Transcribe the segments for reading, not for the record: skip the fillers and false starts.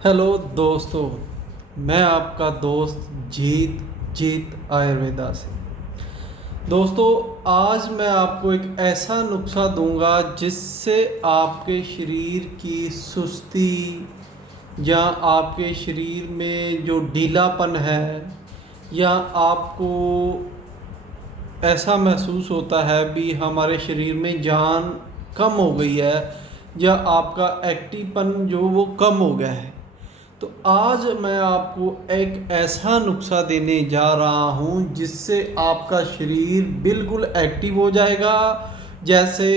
Hello दोस्तों, मैं आपका दोस्त जीत आयुर्वेदा से। दोस्तों, आज मैं आपको एक ऐसा नुस्खा दूंगा जिससे आपके शरीर की सुस्ती या आपके शरीर में जो ढीलापन है या आपको ऐसा महसूस होता है भी हमारे शरीर में जान कम हो गई है या आपका एक्टिवपन जो वो कम हो गया है, तो आज मैं आपको एक ऐसा नुस्खा देने जा रहा हूँ जिससे आपका शरीर बिल्कुल एक्टिव हो जाएगा। जैसे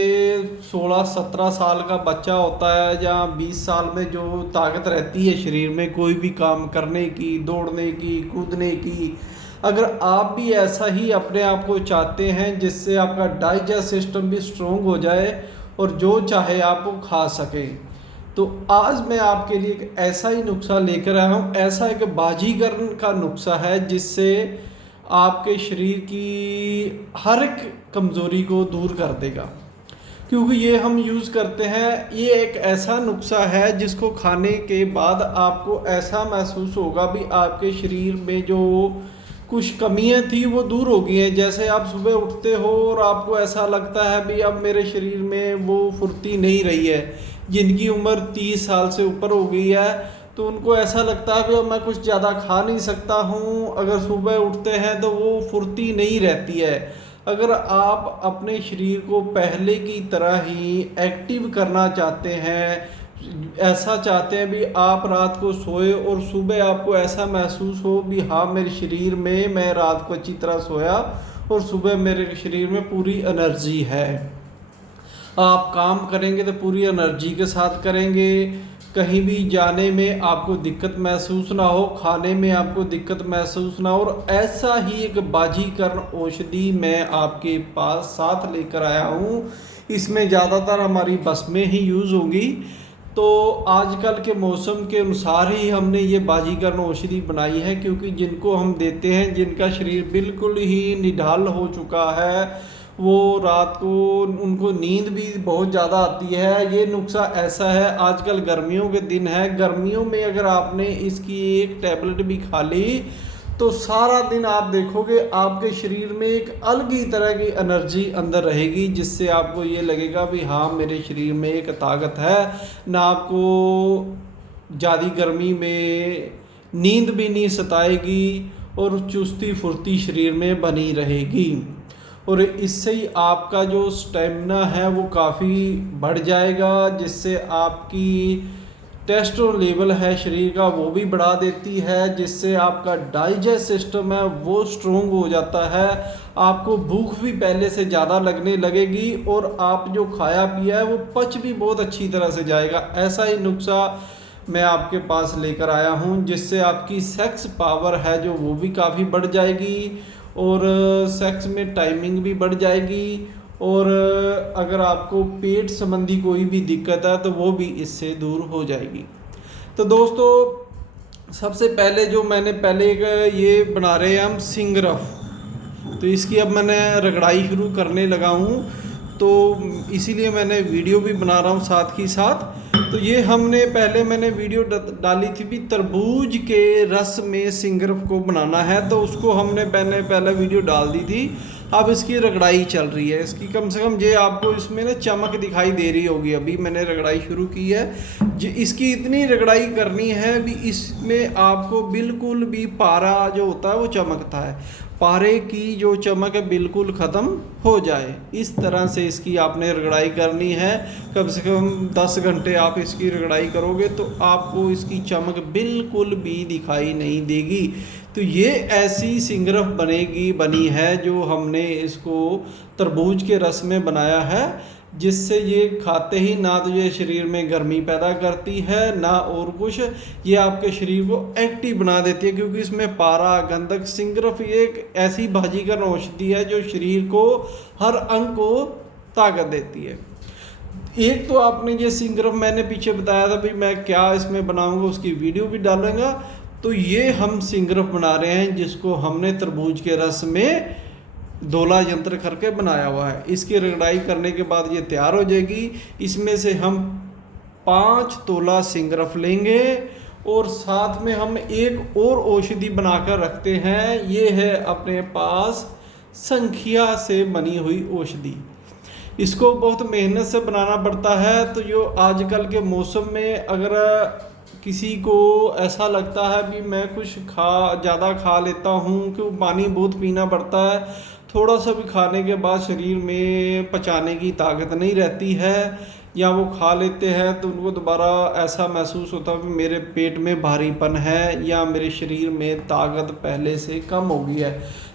16-17 साल का बच्चा होता है या 20 साल में जो ताकत रहती है शरीर में कोई भी काम करने की, दौड़ने की, कूदने की, अगर आप भी ऐसा ही अपने आप को चाहते हैं जिससे आपका डाइजेस्ट सिस्टम भी स्ट्रोंग हो जाए और जो चाहे आप वो खा सकें, तो आज मैं आपके लिए एक ऐसा ही नुस्खा लेकर आया हूँ। ऐसा एक बाजीगर का नुस्खा है जिससे आपके शरीर की हर एक कमज़ोरी को दूर कर देगा। क्योंकि ये हम यूज़ करते हैं, ये एक ऐसा नुस्खा है जिसको खाने के बाद आपको ऐसा महसूस होगा भी आपके शरीर में जो कुछ कमियां थी वो दूर हो गई हैं। जैसे आप सुबह उठते हो और आपको ऐसा लगता है भी अब मेरे शरीर में वो फुर्ती नहीं रही है। जिनकी उम्र 30 साल से ऊपर हो गई है तो उनको ऐसा लगता है कि अब मैं कुछ ज़्यादा खा नहीं सकता हूँ। अगर सुबह उठते हैं तो वो फुर्ती नहीं रहती है। अगर आप अपने शरीर को पहले की तरह ही एक्टिव करना चाहते हैं, ऐसा चाहते हैं भी आप रात को सोए और सुबह आपको ऐसा महसूस हो भी हाँ, मेरे शरीर में मैं रात को अच्छी तरह सोया और सुबह मेरे शरीर में पूरी एनर्जी है, आप काम करेंगे तो पूरी एनर्जी के साथ करेंगे, कहीं भी जाने में आपको दिक्कत महसूस ना हो, खाने में आपको दिक्कत महसूस ना हो। और ऐसा ही एक बाजीकरण औषधि मैं आपके पास साथ लेकर आया हूँ। इसमें ज़्यादातर हमारी बस्में ही यूज़ होंगी। तो आजकल के मौसम के अनुसार ही हमने ये बाजीकरण औषधि बनाई है, क्योंकि जिनको हम देते हैं जिनका शरीर बिल्कुल ही निढाल हो चुका है, वो रात को उनको नींद भी बहुत ज़्यादा आती है। ये नुस्खा ऐसा है, आजकल गर्मियों के दिन है, गर्मियों में अगर आपने इसकी एक टैबलेट भी खा ली तो सारा दिन आप देखोगे आपके शरीर में एक अलग ही तरह की एनर्जी अंदर रहेगी, जिससे आपको ये लगेगा भी हाँ, मेरे शरीर में एक ताकत है। ना आपको ज़्यादा गर्मी में नींद भी नहीं सताएगी और चुस्ती फुर्ती शरीर में बनी रहेगी। और इससे ही आपका जो स्टेमिना है वो काफ़ी बढ़ जाएगा, जिससे आपकी टेस्टोस्टेरोन लेवल है शरीर का वो भी बढ़ा देती है, जिससे आपका डाइजेस्ट सिस्टम है वो स्ट्रोंग हो जाता है। आपको भूख भी पहले से ज़्यादा लगने लगेगी और आप जो खाया पिया है वो पच भी बहुत अच्छी तरह से जाएगा। ऐसा ही नुस्खा मैं आपके पास लेकर आया हूँ जिससे आपकी सेक्स पावर है जो वो भी काफ़ी बढ़ जाएगी और सेक्स में टाइमिंग भी बढ़ जाएगी। और अगर आपको पेट संबंधी कोई भी दिक्कत है तो वो भी इससे दूर हो जाएगी। तो दोस्तों, सबसे पहले जो मैंने पहले एक ये बना रहे हैं हम सिंगरफ, तो इसकी अब मैंने रगड़ाई शुरू करने लगा हूँ, तो इसीलिए मैंने वीडियो भी बना रहा हूँ साथ ही साथ। तो ये हमने पहले मैंने वीडियो डाली थी भी तरबूज के रस में सिंगरफ को बनाना है, तो उसको हमने पहले वीडियो डाल दी थी। अब इसकी रगड़ाई चल रही है, इसकी कम से कम ये आपको इसमें ना चमक दिखाई दे रही होगी। अभी मैंने रगड़ाई शुरू की है, इसकी इतनी रगड़ाई करनी है भी इसमें आपको बिल्कुल भी पारा जो होता है वो चमकता है, पारे की जो चमक है बिल्कुल ख़त्म हो जाए। इस तरह से इसकी आपने रगड़ाई करनी है। कम से कम 10 घंटे आप इसकी रगड़ाई करोगे तो आपको इसकी चमक बिल्कुल भी दिखाई नहीं देगी। तो ये ऐसी सिंगरफ बनी है जो हमने इसको तरबूज के रस में बनाया है, जिससे ये खाते ही ना तो ये शरीर में गर्मी पैदा करती है ना और कुछ, ये आपके शरीर को एक्टिव बना देती है। क्योंकि इसमें पारा, गंधक, सिंगरफ ये एक ऐसी बाजीगर औषधि है जो शरीर को हर अंग को ताकत देती है। एक तो आपने ये सिंगरफ मैंने पीछे बताया था भाई मैं क्या इसमें बनाऊंगा, उसकी वीडियो भी डालूंगा। तो ये हम सिंगरफ बना रहे हैं जिसको हमने तरबूज के रस में धोला यंत्र करके बनाया हुआ है। इसकी रगड़ाई करने के बाद ये तैयार हो जाएगी। इसमें से हम 5 तोला सिंगरफ लेंगे और साथ में हम एक और औषधि बनाकर रखते हैं। ये है अपने पास संखिया से बनी हुई औषधि। इसको बहुत मेहनत से बनाना पड़ता है। तो जो आजकल के मौसम में अगर किसी को ऐसा लगता है भी मैं कुछ ज़्यादा खा लेता हूँ, क्यों पानी बहुत पीना पड़ता है, थोड़ा सा भी खाने के बाद शरीर में पचाने की ताकत नहीं रहती है, या वो खा लेते हैं तो उनको दोबारा ऐसा महसूस होता है कि मेरे पेट में भारीपन है या मेरे शरीर में ताकत पहले से कम हो गई है।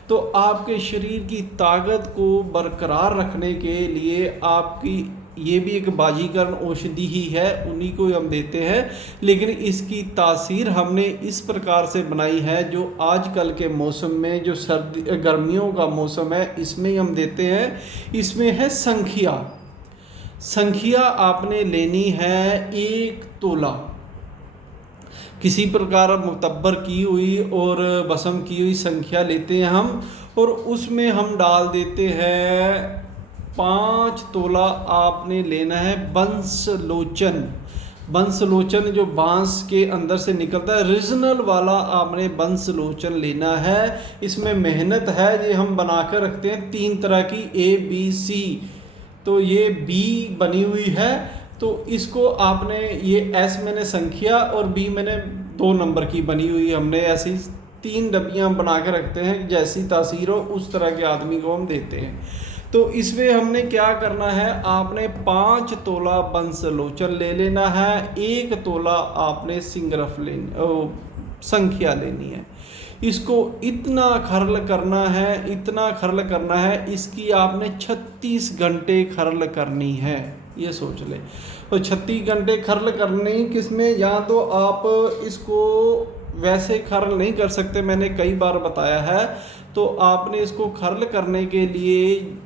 तो आपके शरीर की ताकत को बरकरार रखने के लिए आपकी ये भी एक बाजीगर औषधि ही है, उन्हीं को हम देते हैं। लेकिन इसकी तासीर हमने इस प्रकार से बनाई है, जो आजकल के मौसम में, जो सर्दी गर्मियों का मौसम है, इसमें हम देते हैं। इसमें है संखिया। संखिया आपने लेनी है 1 तोला, किसी प्रकार मुतब्बर की हुई और भस्म की हुई संख्या लेते हैं हम, और उसमें हम डाल देते हैं 5 तोला आपने लेना है बंसलोचन। बंसलोचन जो बांस के अंदर से निकलता है, रीजनल वाला आपने बंसलोचन लेना है। इसमें मेहनत है, ये हम बना कर रखते हैं 3 तरह की ABC। तो ये B बनी हुई है, तो इसको आपने, ये S मैंने संख्या और B मैंने 2 नंबर की बनी हुई, हमने ऐसी 3 डब्बियाँ बना के रखते हैं, जैसी तासीर हो उस तरह के आदमी को हम देते हैं। तो इसमें हमने क्या करना है, आपने 5 तोला बंसलोचन ले लेना है, 1 तोला आपने सिंगरफ संख्या लेनी है। इसको इतना खर्ल करना है, इतना खर्ल करना है, इसकी आपने 36 घंटे खर्ल करनी है, ये सोच ले। तो 36 घंटे खर्ल करनी किसमें, या तो आप इसको वैसे खर्ल नहीं कर सकते, मैंने कई बार बताया है। तो आपने इसको खर्ल करने के लिए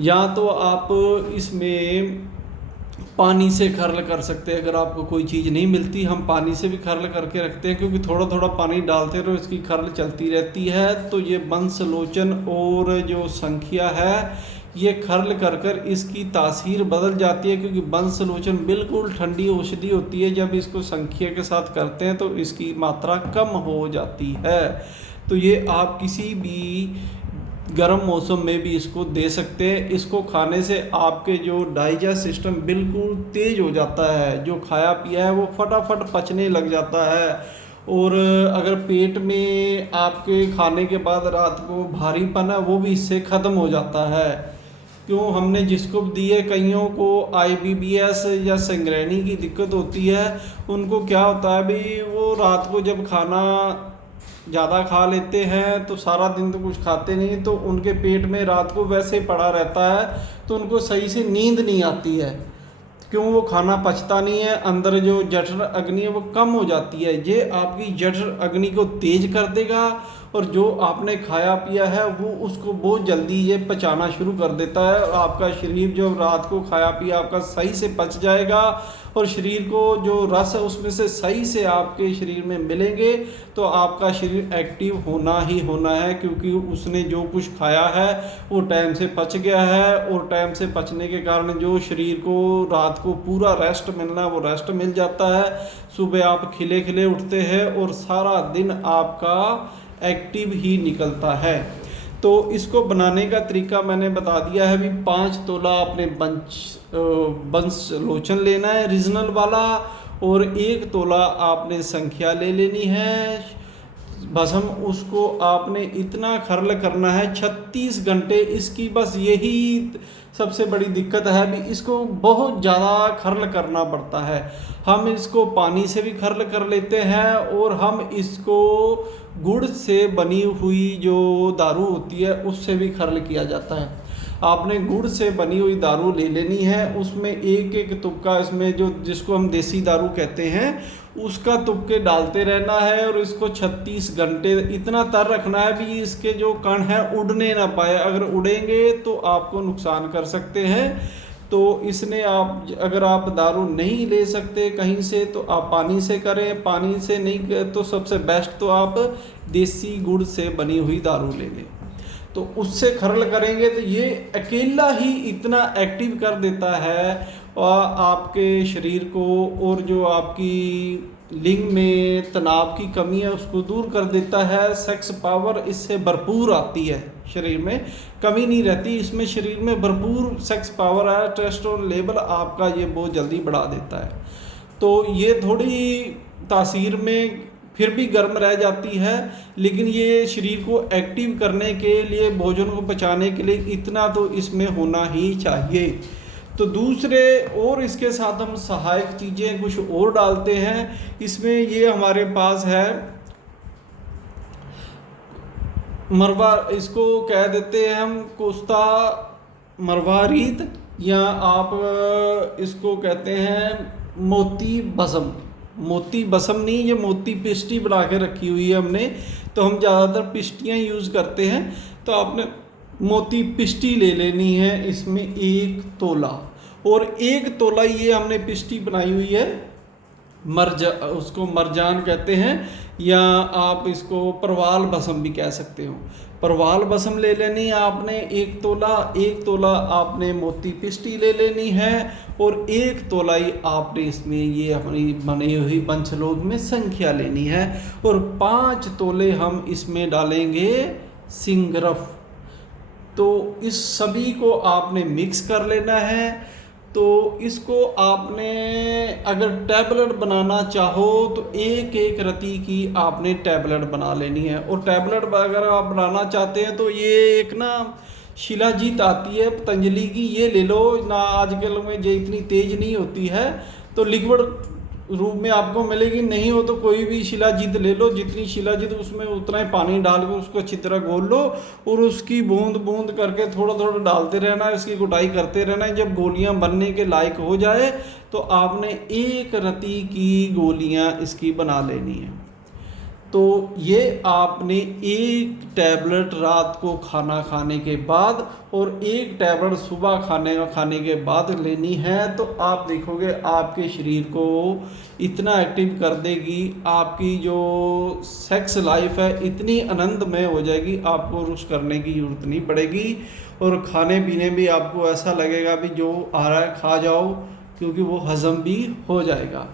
या तो आप इसमें पानी से खर्ल कर सकते हैं, अगर आपको कोई चीज़ नहीं मिलती हम पानी से भी खर्ल करके रखते हैं, क्योंकि थोड़ा थोड़ा पानी डालते रहो, इसकी खर्ल चलती रहती है। तो ये बंसलोचन और जो संख्या है, ये खर्ल कर कर इसकी तासीर बदल जाती है, क्योंकि बंसलोचन बिल्कुल ठंडी औषधि होती है। जब इसको संख्या के साथ करते हैं तो इसकी मात्रा कम हो जाती है। तो ये आप किसी भी गर्म मौसम में भी इसको दे सकते हैं। इसको खाने से आपके जो डाइजेस्ट सिस्टम बिल्कुल तेज़ हो जाता है, जो खाया पिया है वो फटाफट पचने लग जाता है। और अगर पेट में आपके खाने के बाद रात को भारीपन है, वो भी इससे ख़त्म हो जाता है। क्यों, हमने जिसको दी है, कईयों को IBS या संग्रहणी की दिक्कत होती है, उनको क्या होता है भी, वो रात को जब खाना ज़्यादा खा लेते हैं तो सारा दिन तो कुछ खाते नहीं, तो उनके पेट में रात को वैसे पड़ा रहता है, तो उनको सही से नींद नहीं आती है। क्यों, वो खाना पचता नहीं है, अंदर जो जठर अग्नि है वो कम हो जाती है। ये आपकी जठर अग्नि को तेज कर देगा, और जो आपने खाया पिया है वो उसको बहुत जल्दी ये पचाना शुरू कर देता है। और आपका शरीर जो रात को खाया पिया आपका सही से पच जाएगा, और शरीर को जो रस है उसमें से सही से आपके शरीर में मिलेंगे, तो आपका शरीर एक्टिव होना ही होना है, क्योंकि उसने जो कुछ खाया है वो टाइम से पच गया है। और टाइम से पचने के कारण जो शरीर को रात को पूरा रेस्ट मिलना है वो रेस्ट मिल जाता है। सुबह आप खिले खिले उठते हैं और सारा दिन आपका एक्टिव ही निकलता है। तो इसको बनाने का तरीका मैंने बता दिया है। भी 5 तोला आपने बंसलोचन लेना है रीजनल वाला, और 1 तोला आपने संख्या ले लेनी है भस्म। उसको आपने इतना खर्ल करना है 36 घंटे। इसकी बस यही सबसे बड़ी दिक्कत है भी, इसको बहुत ज़्यादा खर्ल करना पड़ता है। हम इसको पानी से भी खर्ल कर लेते हैं, और हम इसको गुड़ से बनी हुई जो दारू होती है उससे भी खर्ल किया जाता है। आपने गुड़ से बनी हुई दारू ले लेनी है, उसमें एक एक तुक्का, इसमें जो जिसको हम देसी दारू कहते हैं उसका तुक्के डालते रहना है, और इसको 36 घंटे इतना तर रखना है भी इसके जो कण हैं उड़ने ना पाए। अगर उड़ेंगे तो आपको नुकसान कर सकते हैं। तो इसने आप, अगर आप दारू नहीं ले सकते कहीं से तो आप पानी से करें, पानी से नहीं तो सबसे बेस्ट तो आप देसी गुड़ से बनी हुई दारू ले लें। तो उससे खर्ल करेंगे तो ये अकेला ही इतना एक्टिव कर देता है, और आपके शरीर को और जो आपकी लिंग में तनाव की कमी है उसको दूर कर देता है। सेक्स पावर इससे भरपूर आती है, शरीर में कमी नहीं रहती, इसमें शरीर में भरपूर सेक्स पावर है। टेस्टोस्टेरोन लेवल आपका ये बहुत जल्दी बढ़ा देता है। तो ये थोड़ी तासीर में फिर भी गर्म रह जाती है, लेकिन ये शरीर को एक्टिव करने के लिए, भोजन को पचाने के लिए इतना तो इसमें होना ही चाहिए। तो दूसरे और इसके साथ हम सहायक चीज़ें कुछ और डालते हैं इसमें। ये हमारे पास है मरवा, इसको कह देते हैं हम कोस्ता मरवारीत, या आप इसको कहते हैं मोती बसम। मोती बसम नहीं, ये मोती पिष्टी बना के रखी हुई है हमने, तो हम ज़्यादातर पिष्टियाँ यूज़ करते हैं। तो आपने मोती पिष्टी ले लेनी है, इसमें 1 तोला, और 1 तोला ये हमने पिष्टी बनाई हुई है उसको मरजान कहते हैं, या आप इसको परवाल बसम भी कह सकते हो। परवाल बसम ले लेनी है आपने 1 तोला। 1 तोला आपने मोती पिष्टी ले लेनी है, और 1 तोला ही आपने इसमें ये हमारी बनी हुई पंचलोक में संख्या लेनी है, और 5 तोले हम इसमें डालेंगे सिंगरफ। तो इस सभी को आपने मिक्स कर लेना है। तो इसको आपने अगर टैबलेट बनाना चाहो तो 1-1 रति की आपने टैबलेट बना लेनी है। और टैबलेट अगर आप बनाना चाहते हैं तो ये एक ना शिलाजीत आती है पतंजलि की, ये ले लो ना। आजकल में ये इतनी तेज़ नहीं होती है, तो लिक्विड रूप में आपको मिलेगी। नहीं हो तो कोई भी शिलाजीत ले लो, जितनी शिलाजीत उसमें उतना ही पानी डाल के उसको अच्छी तरह घोल लो, और उसकी बूंद बूंद करके थोड़ा थोड़ा डालते रहना है, उसकी गुटाई करते रहना है। जब गोलियां बनने के लायक हो जाए तो आपने 1 रति की गोलियां इसकी बना लेनी है। तो ये आपने 1 टैबलेट रात को खाना खाने के बाद और 1 टैबलेट सुबह खाने के बाद लेनी है। तो आप देखोगे आपके शरीर को इतना एक्टिव कर देगी, आपकी जो सेक्स लाइफ है इतनी आनंदमय हो जाएगी, आपको रुश करने की ज़रूरत नहीं पड़ेगी। और खाने पीने भी आपको ऐसा लगेगा भी जो आ रहा है खा जाओ, क्योंकि वो हज़म भी हो जाएगा।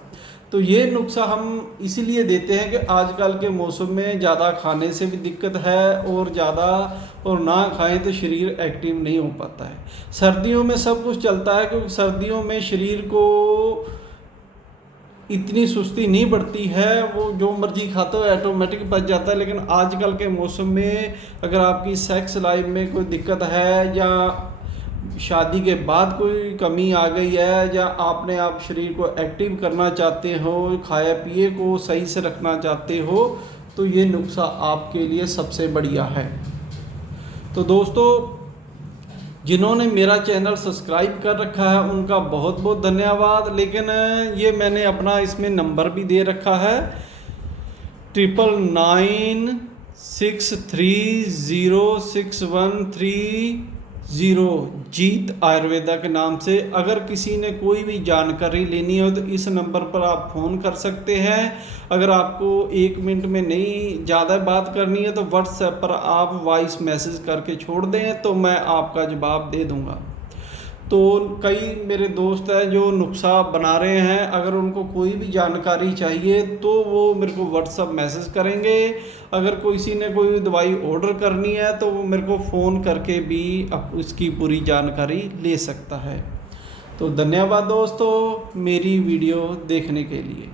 तो ये नुस्खा हम इसीलिए देते हैं कि आजकल के मौसम में ज़्यादा खाने से भी दिक्कत है, और ज़्यादा और ना खाएं तो शरीर एक्टिव नहीं हो पाता है। सर्दियों में सब कुछ चलता है, क्योंकि सर्दियों में शरीर को इतनी सुस्ती नहीं बढ़ती है, वो जो मर्जी खाते हो ऑटोमेटिक पच जाता है। लेकिन आजकल के मौसम में अगर आपकी सेक्स लाइफ में कोई दिक्कत है, या शादी के बाद कोई कमी आ गई है, या आपने आप शरीर को एक्टिव करना चाहते हो, खाया पिए को सही से रखना चाहते हो, तो ये नुस्खा आपके लिए सबसे बढ़िया है। तो दोस्तों, जिन्होंने मेरा चैनल सब्सक्राइब कर रखा है उनका बहुत बहुत धन्यवाद। लेकिन ये मैंने अपना इसमें नंबर भी दे रखा है 9996306130 जीत आयुर्वेदा के नाम से। अगर किसी ने कोई भी जानकारी लेनी हो तो इस नंबर पर आप फ़ोन कर सकते हैं। अगर आपको 1 मिनट में नहीं ज़्यादा बात करनी है तो व्हाट्सएप पर आप वॉइस मैसेज करके छोड़ दें, तो मैं आपका जवाब दे दूंगा। तो कई मेरे दोस्त हैं जो नुस्खा बना रहे हैं, अगर उनको कोई भी जानकारी चाहिए तो वो मेरे को व्हाट्सअप मैसेज करेंगे। अगर किसी ने कोई दवाई ऑर्डर करनी है तो वो मेरे को फ़ोन करके भी उसकी पूरी जानकारी ले सकता है। तो धन्यवाद दोस्तों मेरी वीडियो देखने के लिए।